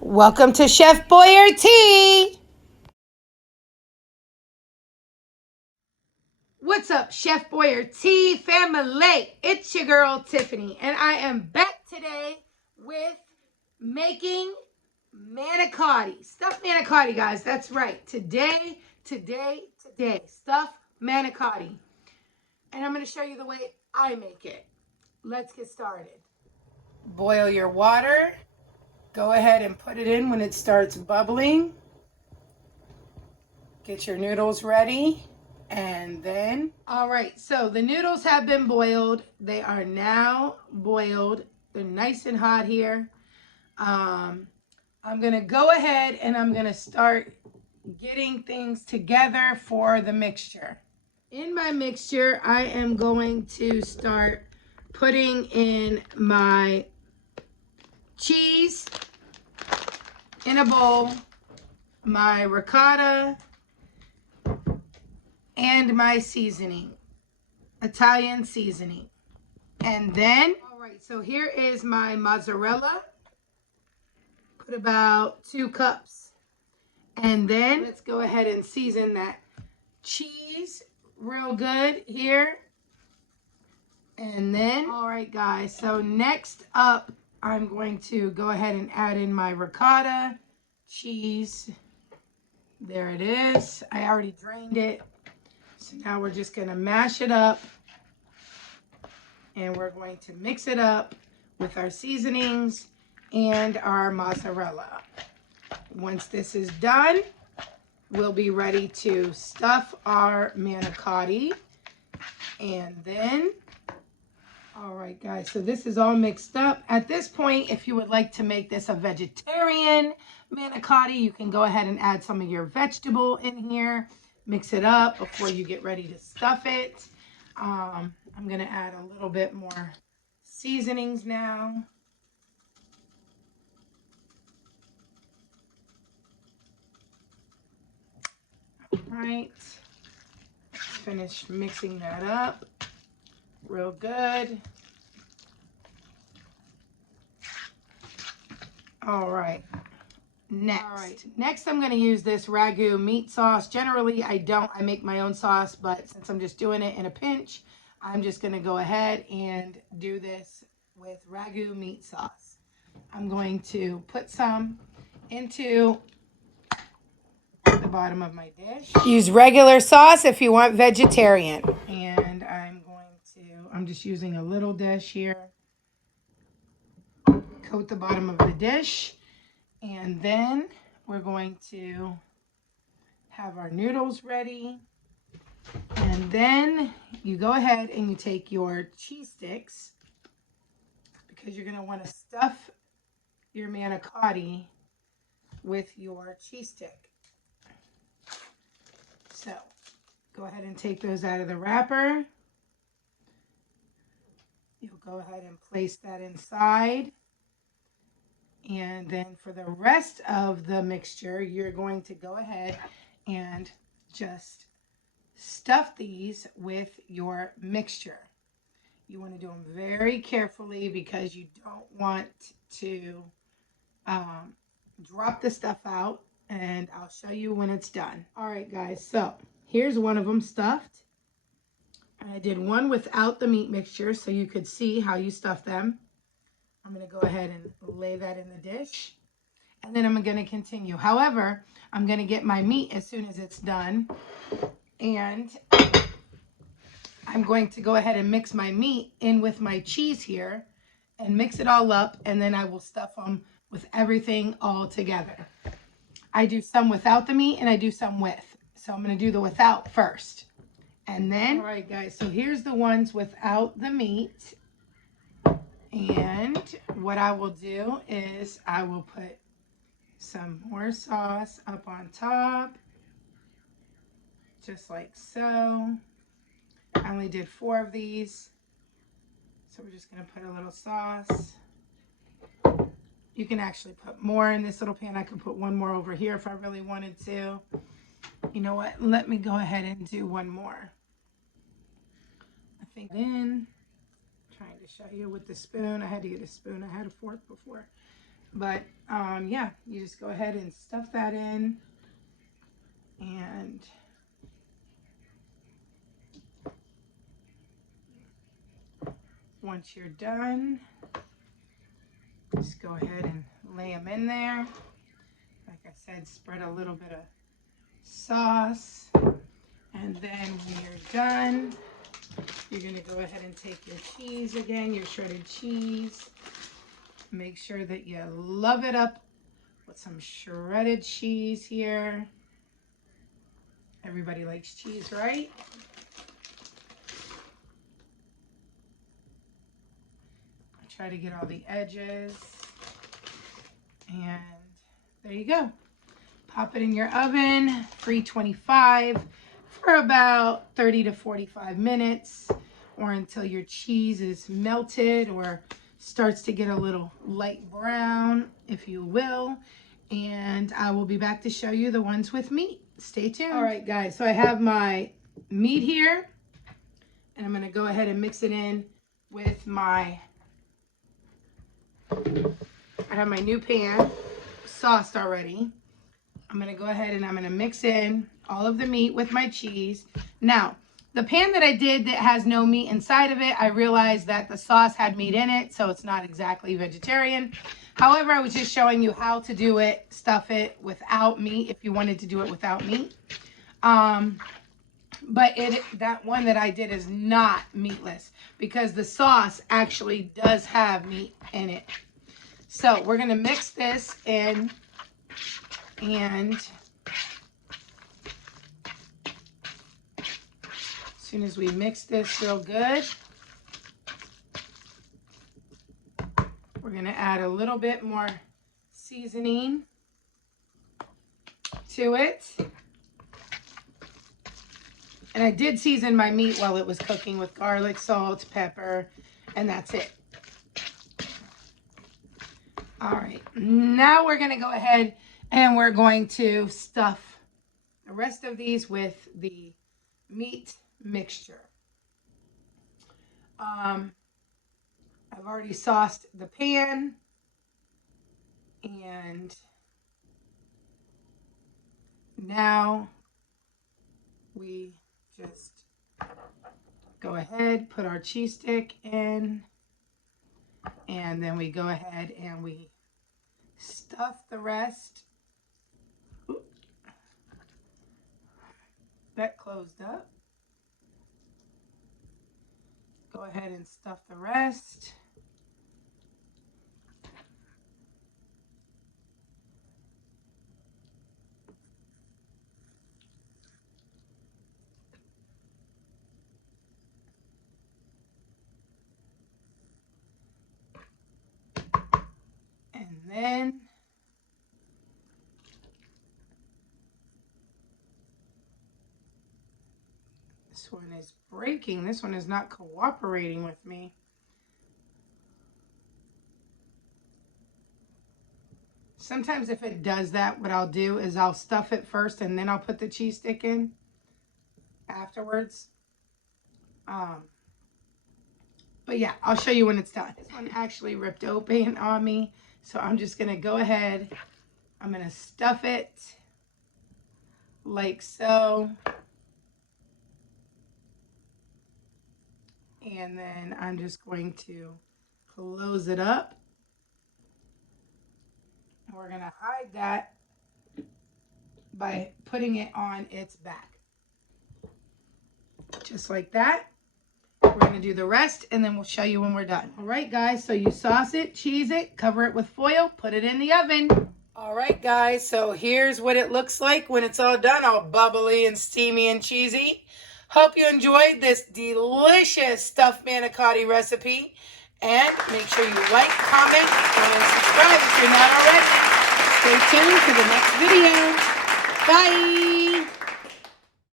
Welcome to Chef Boyardee. What's up, Chef Boyardee family? It's your girl Tiffany, and I am back today with making manicotti. Stuffed manicotti, guys. That's right. Today, stuffed manicotti. And I'm going to show you the way I make it. Let's get started. Boil your water. Go ahead and put it in when it starts bubbling. Get your noodles ready. And then, all right, so the noodles have been boiled. They are now boiled. They're nice and hot here. I'm going to go ahead and I'm going to start getting things together for the mixture. In my mixture, I am going to start putting in my cheese in a bowl, my ricotta, and my seasoning, Italian seasoning. And then, all right, so here is my mozzarella. Put about 2 cups. And then let's go ahead and season that cheese real good here. And then, all right, guys, so next up, I'm going to go ahead and add in my ricotta, cheese. There it is. I already drained it. So now we're just going to mash it up. And we're going to mix it up with our seasonings and our mozzarella. Once this is done, we'll be ready to stuff our manicotti. And then, all right, guys, so this is all mixed up. At this point, if you would like to make this a vegetarian manicotti, you can go ahead and add some of your vegetable in here. Mix it up before you get ready to stuff it. I'm going to add a little bit more seasonings now. All right. Let's finish mixing that up real good. All right. Next I'm going to use this ragu meat sauce. Generally, I don't. I make my own sauce, but since I'm just doing it in a pinch, I'm just going to go ahead and do this with ragu meat sauce. I'm going to put some into the bottom of my dish. Use regular sauce if you want vegetarian. And I'm just using a little dish here. Coat the bottom of the dish. And then we're going to have our noodles ready. And then you go ahead and you take your cheese sticks, because you're going to want to stuff your manicotti with your cheese stick. So go ahead and take those out of the wrapper. You'll go ahead and place that inside. And then for the rest of the mixture, you're going to go ahead and just stuff these with your mixture. You want to do them very carefully because you don't want to drop the stuff out, and I'll show you when it's done. All right, guys, so here's one of them stuffed. I did one without the meat mixture so you could see how you stuff them. I'm going to go ahead and lay that in the dish, and then I'm going to continue. However, I'm going to get my meat as soon as it's done, and I'm going to go ahead and mix my meat in with my cheese here and mix it all up, and then I will stuff them with everything all together. I do some without the meat and I do some with. So I'm going to do the without first. And then, all right, guys, so here's the ones without the meat. And what I will do is I will put some more sauce up on top, just like so. I only did 4 of these, so we're just going to put a little sauce. You can actually put more in this little pan. I could put one more over here if I really wanted to. You know what? Let me go ahead and do one more. I think trying to show you with the spoon. I had to get a spoon. I had a fork before. But yeah, you just go ahead and stuff that in. And once you're done, just go ahead and lay them in there. Like I said, spread a little bit of sauce. And then when you're done, you're going to go ahead and take your cheese again, your shredded cheese. Make sure that you love it up with some shredded cheese here. Everybody likes cheese, right? Try to get all the edges. And there you go. Pop it in your oven, 325, for about 30 to 45 minutes, or until your cheese is melted or starts to get a little light brown, if you will. And I will be back to show you the ones with meat. Stay tuned. All right, guys, so I have my meat here, and I'm going to go ahead and mix it in with my, I have my new pan sauced already. I'm going to go ahead and I'm going to mix in all of the meat with my cheese. Now, the pan that I did that has no meat inside of it, I realized that the sauce had meat in it, so it's not exactly vegetarian. However, I was just showing you how to do it, stuff it without meat if you wanted to do it without meat. But that one that I did is not meatless because the sauce actually does have meat in it. So we're going to mix this in, and as soon as we mix this real good, we're going to add a little bit more seasoning to it. And I did season my meat while it was cooking with garlic, salt, pepper, and that's it. All right, now we're going to go ahead and we're going to stuff the rest of these with the meat mixture. I've already sauced the pan, and now we just go ahead, put our cheese stick in, and then we go ahead and we stuff the rest. Oop. That closed up. Go ahead and stuff the rest. And then this one is breaking. This one is not cooperating with me. Sometimes if it does that, what I'll do is I'll stuff it first and then I'll put the cheese stick in afterwards. But yeah, I'll show you when it's done. This one actually ripped open on me. So I'm just going to go ahead. I'm going to stuff it like so. And then I'm just going to close it up. And we're going to hide that by putting it on its back. Just like that. We're going to do the rest, and then we'll show you when we're done. All right, guys, so you sauce it, cheese it, cover it with foil, put it in the oven. All right, guys, so here's what it looks like when it's all done, all bubbly and steamy and cheesy. Hope you enjoyed this delicious stuffed manicotti recipe. And make sure you like, comment, and subscribe if you're not already. Stay tuned for the next video. Bye.